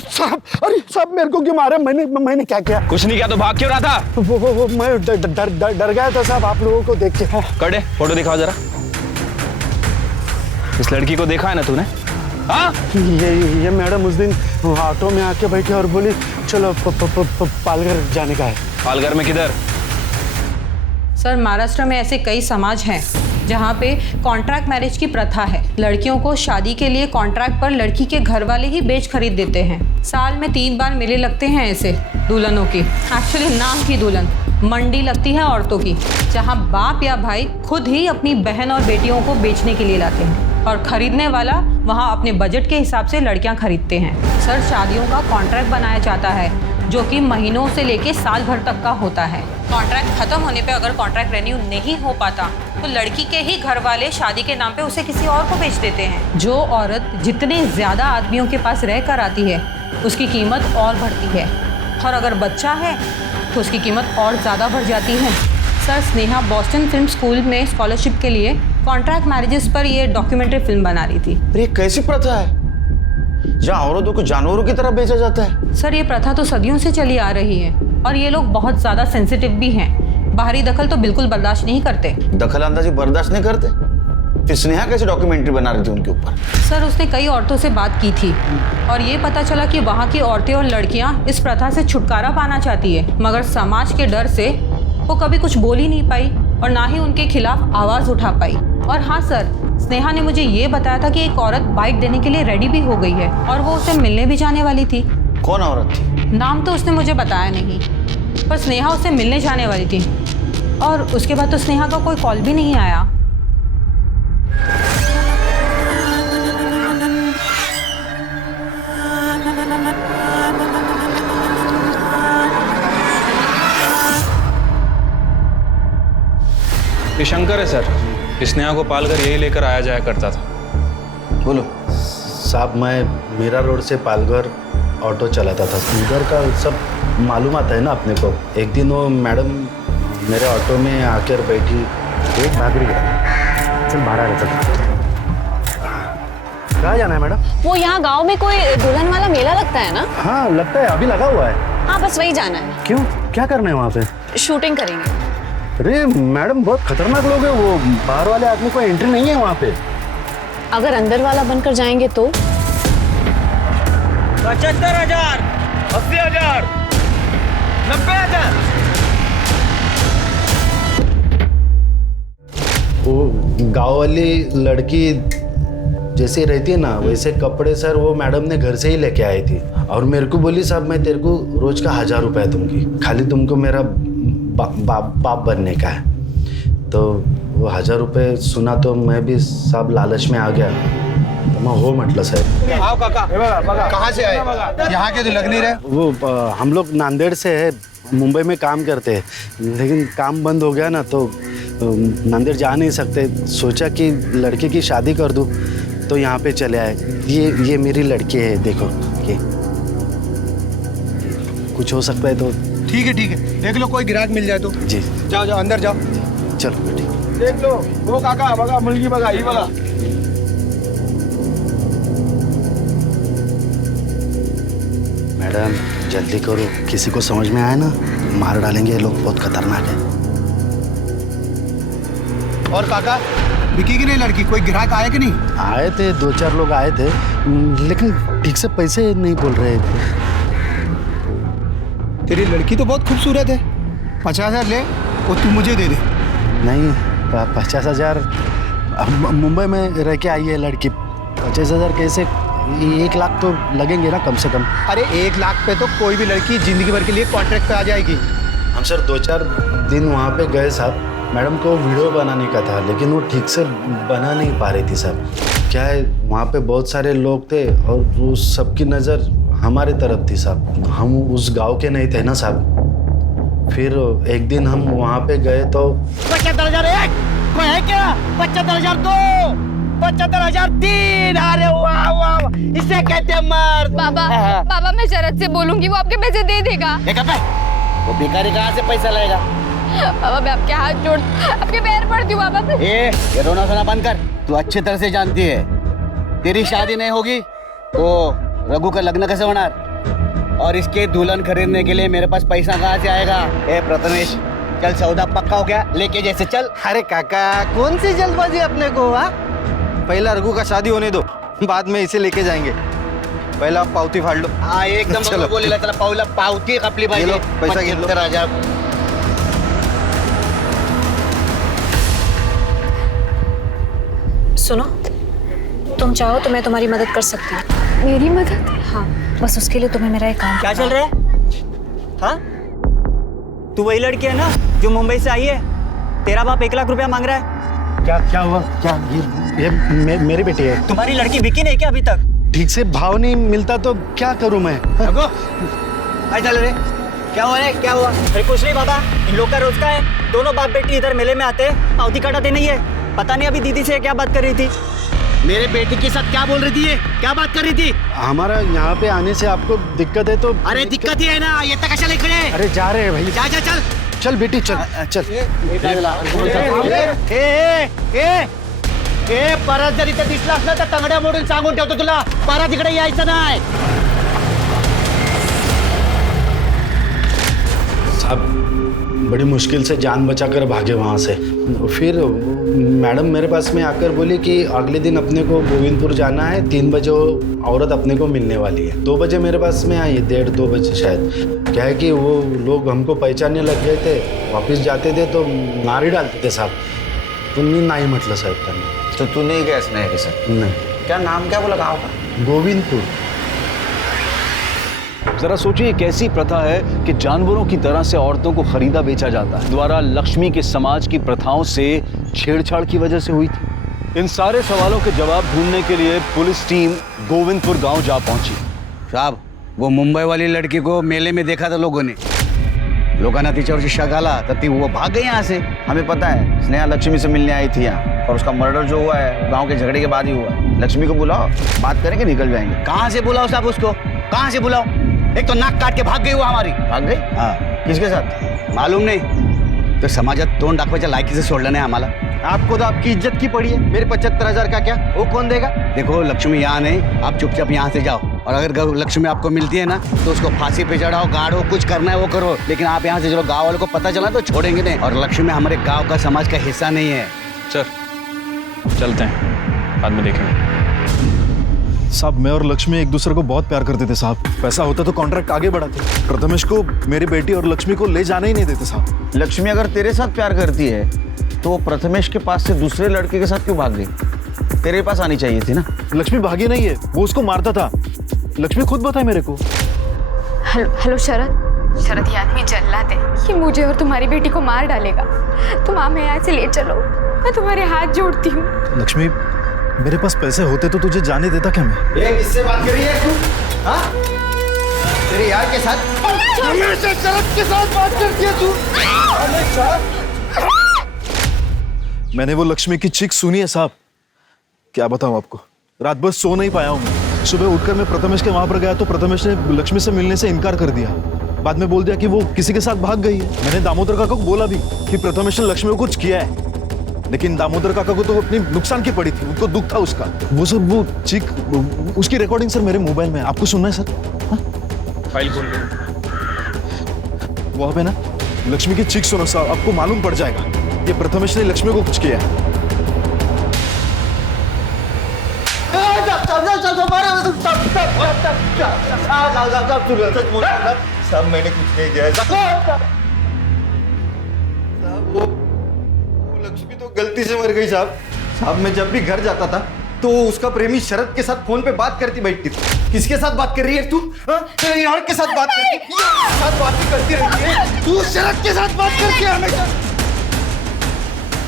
साहब, अरे साहब मेरे को क्यों मारा? मैंने क्या किया? कुछ नहीं किया तो भाग क्यों रहा था? वो मैं डर गया था साहब आप लोगों को देख के। कड़े फोटो दिखाओ जरा। इस लड़की को देखा है ना तूने? हाँ? ये मैडम उस दिन ऑटो में आके बैठी और बोली चलो पालघर जाने का है। पालघर में किधर? सर महाराष्ट्र में ऐसे कई समाज हैं जहाँ पे कॉन्ट्रैक्ट मैरिज की प्रथा है। लड़कियों को शादी के लिए कॉन्ट्रैक्ट पर लड़की के घर वाले ही बेच खरीद देते हैं। साल में 3 बार मेले लगते हैं ऐसे दुल्हनों की। एक्चुअली नाम की दुल्हन, मंडी लगती है औरतों की, जहाँ बाप या भाई खुद ही अपनी बहन और बेटियों को बेचने के लिए लाते हैं, और खरीदने वाला वहाँ अपने बजट के हिसाब से लड़कियाँ खरीदते हैं। सर शादियों का कॉन्ट्रैक्ट बनाया जाता है जो कि महीनों से लेके साल भर तक का होता है। कॉन्ट्रैक्ट खत्म होने पे अगर कॉन्ट्रैक्ट रेन्यू नहीं हो पाता तो लड़की के ही घर वाले शादी के नाम पे उसे किसी और को बेच देते हैं। जो औरत जितने ज़्यादा आदमियों के पास रह कर आती है उसकी कीमत और बढ़ती है, और अगर बच्चा है तो उसकी कीमत और ज़्यादा बढ़ जाती है। Sir Sneha Boston film school में स्कॉलरशिप के लिए कॉन्ट्रैक्ट मैरिजेस पर ये डॉक्यूमेंट्री फिल्म बना रही थी। ये कैसी प्रथा है जहाँ औरतों को जानवरों की तरह बेचा जाता है? सर ये प्रथा तो सदियों से चली आ रही है, और ये लोग बहुत ज़्यादा सेंसिटिव भी हैं। बाहरी दखल तो बिल्कुल बर्दाश्त नहीं करते। दखल अंदाजी बर्दाश्त नहीं करते? फिर स्नेहा कैसे डॉक्यूमेंट्री बना रही थी उनके ऊपर? सर उसने कई औरतों से बात की थी और ये पता चला कि वहाँ की औरतें और लड़कियाँ इस प्रथा से छुटकारा पाना चाहती है, मगर समाज के डर से वो कभी कुछ बोल ही नहीं पाई और ना ही उनके खिलाफ आवाज़ उठा पाई। और हाँ सर, स्नेहा ने मुझे ये बताया था कि एक औरत बाइट देने के लिए रेडी भी हो गई है और वो उसे मिलने भी जाने वाली थी। कौन औरत थी? नाम तो उसने मुझे बताया नहीं, पर स्नेहा उससे मिलने जाने वाली थी, और उसके बाद तो स्नेहा का कोई कॉल भी नहीं आया। ये शंकर है सर, स्नेहा को पालघर यही लेकर आया जाया करता था। बोलो। साहब मैं मीरा रोड से पालघर ऑटो चलाता था, उधर का सब मालूम आता है ना अपने को। एक दिन वो मैडम मेरे ऑटो में आकर बैठी एक भाग रही है। चल बाहर आ रहे चल। कहाँ जाना है मैडम? वो यहाँ गांव में कोई दुल्हन वाला मेला लगता है ना? हाँ लगता है, अभी लगा हुआ है। हाँ बस वही जाना है। क्यों, क्या करना है वहाँ पे? शूटिंग करेंगे। अरे मैडम बहुत खतरनाक लोग हैं वो, बाहर वाले आदमी को एंट्री नहीं है वहाँ पे। अगर अंदर वाला बनकर जाएंगे तो? 75,000, 80,000, 90,000। वो गाँव वाली लड़की जैसे रहती है ना वैसे कपड़े सर वो मैडम ने घर से ही लेके आई थी और मेरे को बोली साहब मैं तेरे को रोज का 1,000 रुपए दूंगी, खाली तुमको मेरा बाप बनने का है। तो वो 1,000 रुपए सुना तो मैं भी साहब लालच में आ गया, तो मैं हो मतलब सर। आओ काका, कहाँ से आए? यहाँ के तो लग नहीं रहे। वो हम लोग नांदेड़ से है, मुंबई में काम करते हैं, लेकिन काम बंद हो गया ना तो नांदेड़ जा नहीं सकते, सोचा कि लड़के की शादी कर दूं तो यहाँ पे चले आए। ये मेरी लड़की है, देखो ये कुछ हो सकता है तो। ठीक है देख लो, कोई ग्राहक मिल जाए तो। जी जाओ अंदर जाओ। चलो बेटी देख लो वो काका बघा मुलगी बघा ही बघा। मैडम जल्दी करो, किसी को समझ में आए ना मार डालेंगे ये लोग, बहुत खतरनाक है। और काका बिकी की नहीं लड़की, कोई ग्राहक आया कि नहीं? आए थे 2-4 लोग आए थे, लेकिन ठीक से पैसे नहीं बोल रहे थे। तेरी लड़की तो बहुत खूबसूरत है, 50,000 ले और तू मुझे दे दे। नहीं 50,000 मुंबई में रह के आई है लड़की, 50,000 कैसे? 1 लाख तो लगेंगे ना कम से कम। अरे 1 लाख पे तो कोई भी लड़की जिंदगी भर के लिए कॉन्ट्रैक्ट पे आ जाएगी। हम सर 2-4 दिन वहाँ पे गए साहब, मैडम को वीडियो बनाने का था लेकिन वो ठीक से बना नहीं पा रही थी साहब। क्या है वहाँ पे बहुत सारे लोग थे और वो सबकी नज़र हमारे तरफ थी साहब, हम उस गांव के नहीं थे ना साहब। फिर एक दिन हम वहाँ पे गए तो 75,001 कोई है क्या? 75,002, 75,003। अरे वाह वाह, इसे कहते हैं मर्द। बाबा मैं शरद से बोलूंगी, वो आपके पैसे दे देगा। वो भिखारी कहाँ से पैसा लाएगा? बाबा मैं आपके हाथ जोड़, आपके पैर पड़ती हूँ बाबा। ये रोना धोना बंद कर, तू अच्छी तरह से जानती है तेरी शादी नहीं होगी तो रघु का लग्न कैसे होना, और इसके दुल्हन खरीदने के लिए मेरे पास पैसा कहाँ से आएगा? ए प्रथमेश चल, सौदा पक्का हो गया, लेके जैसे चल। अरे काका कौन सी जल्दबाजी अपने को? पहला रघु का शादी होने दो, बाद में इसे लेके जाएंगे। पहिला पावती फाड़ लो। हाँ एकदम बरोबर बोललेला, त्याला पावला पावती खपली पाहिजे। पैसा घेतला राजा। सुनो, तुम चाहो तो मैं तुम्हारी मदद कर सकती हूँ। मेरी मदद? हाँ, बस उसके लिए तुम्हें मेरा एक काम। क्या चल रहा है? हाँ, तू वही लड़की है ना जो मुंबई से आई है? तेरा बाप 1 लाख रुपया मांग रहा है। क्या हुआ? क्या ये मेरी बेटी है। तुम्हारी लड़की बिकी नहीं क्या अभी तक? ठीक से भाव नहीं मिलता तो क्या करूं मैं? चल रे, क्या हुआ रे? क्या हुआ? अरे कुछ नहीं बाबा, इन लोग का रोज का है, दोनों बाप बेटी इधर मेले में आते हैं, पावती कटाते नहीं है। पता नहीं अभी दीदी से क्या बात कर रही थी। मेरे बेटी के साथ क्या बोल रही थी? ये क्या बात कर रही थी? हमारा यहाँ पे आने से आपको दिक्कत है तो? अरे दिक्कत ही है ना, ये तक कशा खड़े? अरे जा रहे हैं भाई। जा जा चल चल बेटी चल चल। परत जर इथे दिसला असला तर तंगड्या मोडून सांगून ठेवतो तुला, परत इकडे यायचं नाही। साहब बड़ी मुश्किल से जान बचाकर भागे वहाँ से। फिर मैडम मेरे पास में आकर बोली कि अगले दिन अपने को गोविंदपुर जाना है, 3 बजे वो औरत अपने को मिलने वाली है। 2 बजे मेरे पास में आई, 1:30-2 बजे शायद। क्या है कि वो लोग हमको पहचानने लग गए थे, वापस जाते थे तो मार ही डालते थे साहब। तो नहीं मतलब साहब करना। तो तू नहीं गया स्नेहा के साथ? नहीं। क्या नाम क्या बोला गाँव का? गोविंदपुर। जरा सोचिए कैसी प्रथा है कि जानवरों की तरह से औरतों को खरीदा बेचा जाता है, द्वारा लक्ष्मी के समाज की प्रथाओं से छेड़छाड़ की वजह से हुई थी। इन सारे सवालों के जवाब ढूंढने के लिए पुलिस टीम गोविंदपुर गांव जा पहुंची। साहब वो मुंबई वाली लड़की को मेले में देखा था लोगों ने, लोगों तिच्यावरची शक आला तर ती वो भाग गई यहाँ से। हमें पता है स्नेहा लक्ष्मी से मिलने आई थी यहाँ, और उसका मर्डर जो हुआ है गांव के झगड़े के बाद ही हुआ। लक्ष्मी को बुलाओ, बात करेंगे, निकल जाएंगे। कहाँ से बुलाओ साहब उसको? कहाँ से बुलाओ? एक तो नाक काट के भाग गई वो हमारी। भाग गई? हाँ। किसके साथ? मालूम नहीं। तो समाजात तोंड दाखवायच्या लायकीचं सोडलं नाही आम्हाला। आपको तो आपकी इज्जत की पड़ी है, मेरे 75,000 का क्या, वो कौन देगा? देखो लक्ष्मी यहाँ नहीं, आप चुपचाप यहाँ से जाओ, और अगर लक्ष्मी आपको मिलती है ना तो उसको फांसी पे चढ़ाओ, गाड़ो, कुछ करना है वो करो, लेकिन आप यहाँ से चलो, गाँव वालों को पता चला तो छोड़ेंगे नहीं। और लक्ष्मी हमारे गाँव का समाज का हिस्सा नहीं है। सर चलते हैं, बाद में देखेंगे। साहब मैं और लक्ष्मी एक दूसरे को बहुत प्यार करते थे साहब। पैसा होता तो कॉन्ट्रैक्ट आगे बढ़ाते। प्रथमेश को मेरी बेटी और लक्ष्मी को ले जाने ही नहीं देते साहब। लक्ष्मी अगर तेरे साथ प्यार करती है तो वो प्रथमेश के पास से दूसरे लड़के के साथ क्यों भाग गई? तेरे पास आनी चाहिए थी ना। लक्ष्मी भागी नहीं है, वो उसको मारता था। लक्ष्मी खुद बताए मेरे को। हेलो शरद, शरद ये आदमी जल्लाद है, ये मुझे और तुम्हारी बेटी को मार डालेगा। तुम हमें यहाँ से ले चलो, मैं तुम्हारे हाथ जोड़ती हूँ। लक्ष्मी मेरे पास पैसे होते तो तुझे जाने देता क्या मैं? किससे बात कर रही है तू? हाँ? तेरे यार के साथ? हमेशा शरद के साथ बात करती है तू। मैंने वो लक्ष्मी की चीख सुनी है साहब। क्या बताऊं आपको, रात भर सो नहीं पाया हूं मैं। सुबह उठकर मैं प्रथमेश के वहां पर गया तो प्रथमेश ने लक्ष्मी से मिलने से इनकार कर दिया। बाद में बोल दिया कि वो किसी के साथ भाग गई है। मैंने दामोदर काका को बोला भी कि प्रथमेश ने लक्ष्मी को कुछ किया है, लेकिन दामोदर काका को तो अपनी नुकसान की पड़ी थी, उनको दुख था उसका। वो सर वो चीख, उसकी रिकॉर्डिंग सर मेरे मोबाइल में, आपको सुनना है सर? फाइल खोल लो। वहां पे ना लक्ष्मी की चीख सुनो साहब, आपको मालूम पड़ जाएगा ये प्रथमेश ने लक्ष्मी को कुछ किया है। साहब मैंने कुछ नहीं किया। वो लक्ष्मी तो गलती से मर गई साहब। साहब मैं जब भी घर जाता था तो उसका प्रेमी शरद के साथ फोन पे बात करती बैठती थी। किसके साथ बात कर रही है तू? तेरे यार के साथ बात करती रहती है तू। शरद के साथ बात करती है हमेशा।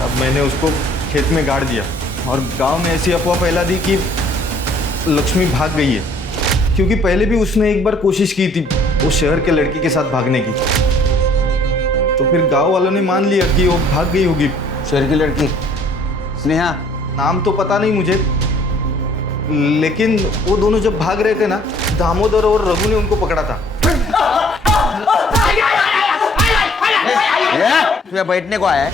अब मैंने उसको खेत में गाड़ दिया और गांव में ऐसी अफवाह फैला दी कि लक्ष्मी भाग गई है, क्योंकि पहले भी उसने एक बार कोशिश की थी वो शहर के लड़की के साथ भागने की। तो फिर गांव वालों ने मान लिया कि वो भाग गई होगी। शहर की लड़की स्नेहा? नाम तो पता नहीं मुझे, लेकिन वो दोनों जब भाग रहे थे ना, दामोदर और रघु ने उनको पकड़ा था। तुम्हें बैठने को आया है?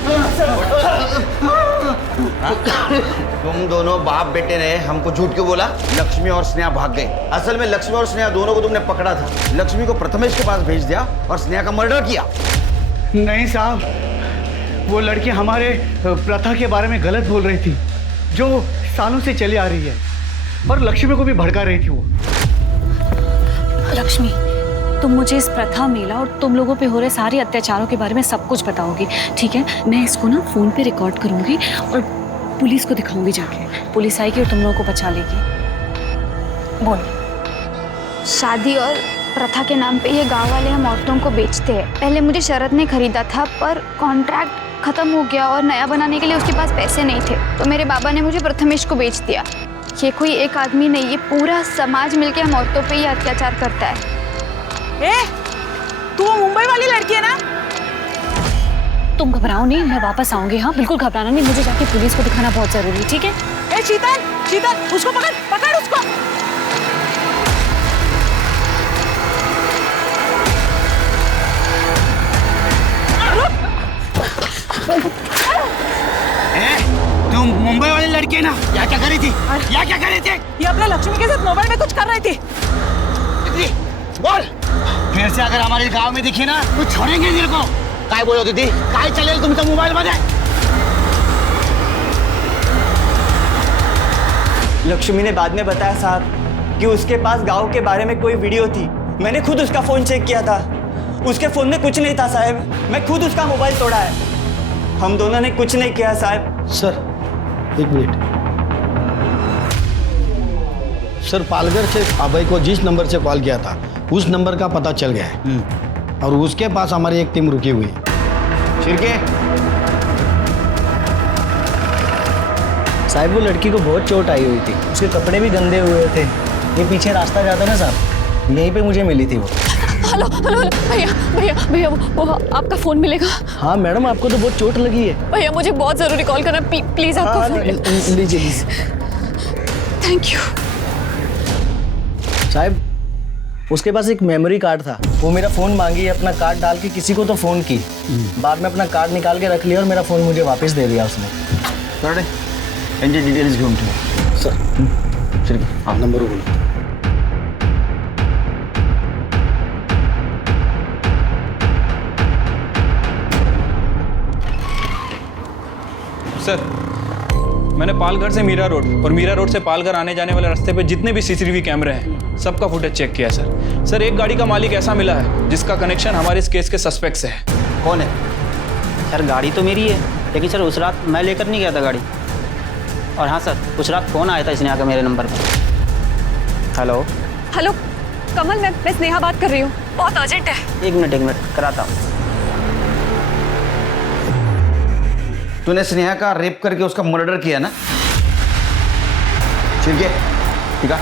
तुम दोनों बाप बेटे ने हमको झूठ क्यों बोला? लक्ष्मी और स्नेहा भाग गए। असल में लक्ष्मी और स्नेहा दोनों को तुमने पकड़ा था। लक्ष्मी को प्रथमेश के पास भेज दिया और स्नेहा का मर्डर किया। नहीं साहब, वो लड़की हमारे प्रथा के बारे में गलत बोल रही थी जो सालों से चली आ रही है, और लक्ष्मी को भी भड़का रही थी वो। लक्ष्मी, तुम मुझे इस प्रथा मेला और तुम लोगों पे हो रहे सारे अत्याचारों के बारे में सब कुछ बताओगी, ठीक है? मैं इसको ना फोन पे रिकॉर्ड करूंगी और पुलिस को दिखाऊंगी जाके। पुलिस आएगी और तुम लोगों को बचा लेगी। बोल। शादी और प्रथा के नाम पे ये गांव वाले हम औरतों को बेचते हैं। पहले मुझे शरद ने खरीदा था, पर कॉन्ट्रैक्ट खत्म हो गया और नया बनाने के लिए उसके पास पैसे नहीं थे, तो मेरे बाबा ने मुझे प्रथमेश को बेच दिया। ये कोई एक आदमी नहीं, ये पूरा समाज मिलके हम औरतों पे ही अत्याचार करता है। तू वो मुंबई वाली लड़की है ना? तुम घबराओ नहीं, मैं वापस आऊंगी। हाँ बिल्कुल घबराना नहीं, मुझे जाके पुलिस को दिखाना बहुत जरूरी है, ठीक है? शीतल, शीतल उसको पकड़, पकड़ उसको। तुम मुंबई वाली लड़की है ना? यहाँ क्या कर रही थी? यहाँ क्या कर रही थी? ये अपने लक्ष्मी के साथ मोबाइल में कुछ कर रही थी। बोल, फिर से अगर हमारे गांव में दिखी ना तो छोड़ेंगे तेरे को। काय बोलो दीदी, काय चले तुम तो मोबाइल मध्ये? लक्ष्मी ने बाद में बताया साहब कि उसके पास गांव के बारे में कोई वीडियो थी। मैंने खुद उसका फोन चेक किया था, उसके फोन में कुछ नहीं था साहब। मैं खुद उसका मोबाइल तोड़ा है। हम दोनों ने कुछ नहीं किया साहब। सर एक मिनट सर, पालघर से अभय को जिस नंबर से कॉल किया था उस नंबर का पता चल गया है और उसके पास हमारी एक टीम रुकी हुई है। शिरके साहब वो लड़की को बहुत चोट आई हुई थी, उसके कपड़े भी गंदे हुए थे। ये पीछे रास्ता जाता ना साहब, यहीं पे मुझे मिली थी वो। हेलो हेलो भैया भैया भैया, वो आपका फोन मिलेगा? हाँ मैडम, आपको तो बहुत चोट लगी है। भैया मुझे बहुत जरूरी कॉल करना, प्लीज आपका फोन लीजिए। थैंक यू साहब उसके पास एक मेमोरी कार्ड था, वो मेरा फ़ोन मांगी, अपना कार्ड डाल के किसी को तो फ़ोन की, बाद में अपना कार्ड निकाल के रख लिया और मेरा फ़ोन मुझे वापस दे दिया उसने। सर यांची डिटेल्स घेऊन ठेवा सर। ठीक आहे, हां नंबर बोलो। सर, मैंने पालघर से मीरा रोड और मीरा रोड से पालघर आने जाने वाले रास्ते पे जितने भी सीसीटीवी कैमरे हैं सबका फुटेज चेक किया सर। सर, एक गाड़ी का मालिक ऐसा मिला है जिसका कनेक्शन हमारे इस केस के सस्पेक्ट से है। कौन है? सर गाड़ी तो मेरी है, लेकिन सर उस रात मैं लेकर नहीं गया था गाड़ी। और हाँ सर, उस रात फ़ोन आया था स्नेहा का मेरे नंबर पर। हेलो हेलो कमल, मैं स्नेहा बात कर रही हूँ, बहुत अर्जेंट है। एक मिनट कराता हूँ। तूने स्नेहा का रेप करके उसका मर्डर किया ना? ठीक है, ठीक है।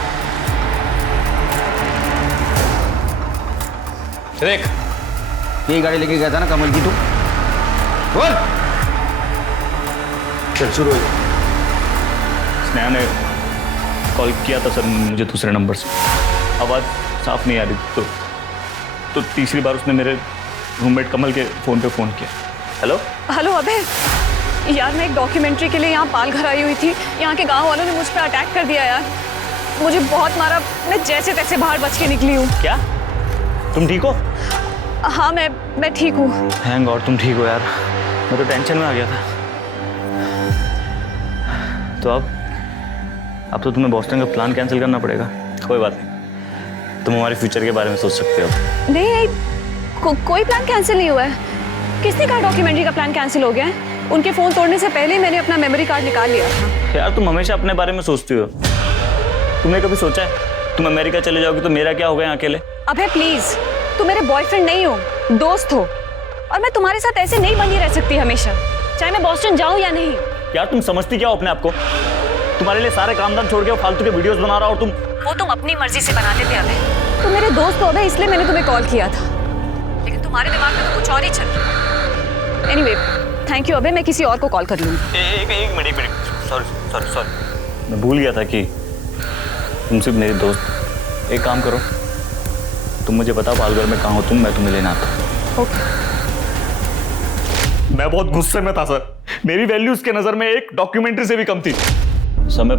देख, यही गाड़ी लेके गया था ना कमल की तू? बोल। चल शुरू हो। स्नेहा ने कॉल किया था सर मुझे दूसरे नंबर से, आवाज़ साफ नहीं आ रही थी, तो तीसरी बार उसने मेरे रूममेट कमल के फ़ोन पे फ़ोन किया। हेलो हेलो अबे यार, मैं एक डॉक्यूमेंट्री के लिए यहाँ पालघर आई हुई थी, यहाँ के गांव वालों ने मुझ पर अटैक कर दिया यार, मुझे बहुत मारा, मैं जैसे तैसे बाहर बच के निकली हूँ। क्या तुम ठीक हो? हाँ मैं ठीक हूँ। थैंक गॉड तुम ठीक हो यार, मैं तो टेंशन में आ गया था। तो अब तो तुम्हें बॉस्टन का प्लान कैंसिल करना पड़ेगा। कोई बात नहीं, तुम हमारे फ्यूचर के बारे में सोच सकते हो। नहीं कोई प्लान कैंसिल नहीं हुआ है। किसने कहा डॉक्यूमेंट्री का प्लान कैंसिल हो गया है? उनके फ़ोन तोड़ने से पहले ही मैंने अपना मेमोरी कार्ड निकाल लिया था। यार तुम हमेशा अपने बारे में सोचती हो। तुमने कभी सोचा है तुम अमेरिका चले जाओगी तो मेरा क्या होगा यहाँ अकेले? अबे प्लीज, तुम मेरे बॉयफ्रेंड नहीं हो, दोस्त हो, और मैं तुम्हारे साथ ऐसे नहीं बनी रह सकती हमेशा, चाहे मैं बॉस्टन जाऊँ या नहीं। यार तुम समझती क्या हो अपने आप को? तुम्हारे लिए सारे काम धाम छोड़ के फालतू के वीडियोस बना रहा, और वो तुम अपनी मर्जी से बनाते थे अबे। तुम मेरे दोस्त हो अबे, इसलिए मैंने तुम्हें कॉल किया था, लेकिन तुम्हारे दिमाग में तो कुछ और ही चल रहा है। एनीवे, थैंक यू अबे, मैं किसी और को कॉल कर लूँगी। एक मिनट सॉरी, मैं भूल गया था कि तुम सिर्फ मेरी दोस्त। एक काम करो, तुम मुझे बताओ पालघर में कहाँ हो तुम, मैं तुम्हें लेना आता। ओके। मैं बहुत गुस्से में था सर, मेरी वैल्यू उसके नज़र में एक डॉक्यूमेंट्री से भी कम थी। समय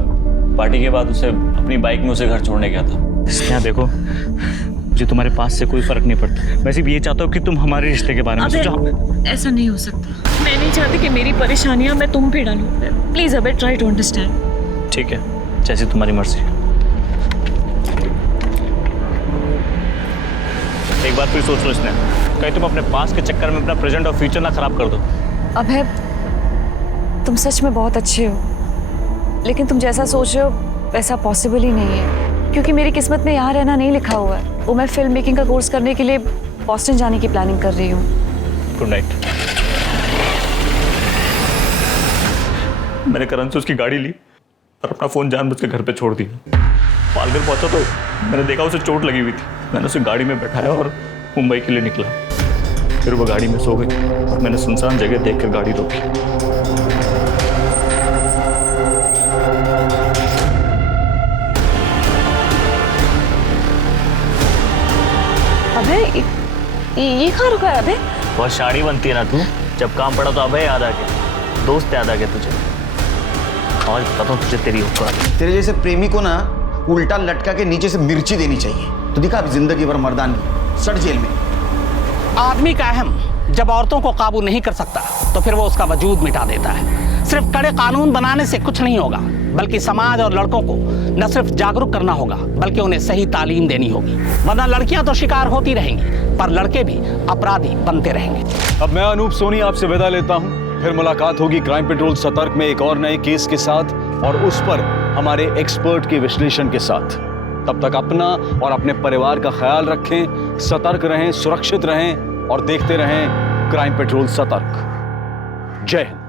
पार्टी के बाद उसे अपनी बाइक में उसे घर छोड़ने गया था। स्नेहा देखो, मुझे तुम्हारे पास से कोई फर्क नहीं पड़ता, मैं सिर्फ ये चाहता हूँ कि तुम हमारे रिश्ते के बारे में सोचो। ऐसा नहीं हो सकता, मैं नहीं चाहती कि मेरी परेशानियां मैं तुम पे डालूं। प्लीज अबे ट्राई टू अंडरस्टैंड। ठीक है, जैसी तुम्हारी मर्जी। एक बार फिर सोच लो स्नेहा, कहीं तुम अपने पास के चक्कर में अपना प्रेजेंट और फ्यूचर ना खराब कर दो। अबे तुम सच में बहुत अच्छे हो, लेकिन तुम जैसा सोच रहे हो वैसा पॉसिबल ही नहीं है, क्योंकि मेरी किस्मत में यहाँ रहना नहीं लिखा हुआ है। वो मैं फिल्म मेकिंग का कोर्स करने के लिए बॉस्टन जाने की प्लानिंग कर रही हूँ। Good night. मैंने करण से उसकी गाड़ी ली और अपना फ़ोन जानबूझ के घर पे छोड़ दिया। पालघर पहुंचा तो मैंने देखा उसे चोट लगी हुई थी। मैंने उसे गाड़ी में बैठाया और मुंबई के लिए निकला। फिर वो गाड़ी में सो गई और मैंने सुनसान जगह देखकर गाड़ी रोकी। अबे ये कहाँ रुका है अबे? बहुत शाड़ी बनती है ना तू, जब काम पड़ा तो अबे याद आ गया, दोस्त याद आ गया तुझे। और बताता हूँ तुझे तेरी औकात। तेरे जैसे प्रेमी को ना उल्टा लटका के नीचे से मिर्ची देनी चाहिए। तो दिखा अभी जिंदगी भर मर्दानगी, सड़ जेल में। आदमी का अहम जब औरतों को काबू नहीं कर सकता तो फिर वो उसका वजूद मिटा देता है। सिर्फ कड़े कानून बनाने से कुछ नहीं होगा, बल्कि समाज और लड़कों को न सिर्फ जागरूक करना होगा बल्कि उन्हें सही तालीम देनी होगी, वरना लड़कियां तो शिकार होती रहेंगी पर लड़के भी अपराधी बनते रहेंगे। अब मैं अनूप सोनी आपसे विदा लेता हूं। फिर मुलाकात होगी क्राइम पेट्रोल सतर्क में एक और नए केस के साथ और उस पर हमारे एक्सपर्ट के विश्लेषण के साथ। तब तक अपना और अपने परिवार का ख्याल रखें, सतर्क रहें, सुरक्षित रहें और देखते रहें क्राइम पेट्रोल सतर्क। जय हिंद।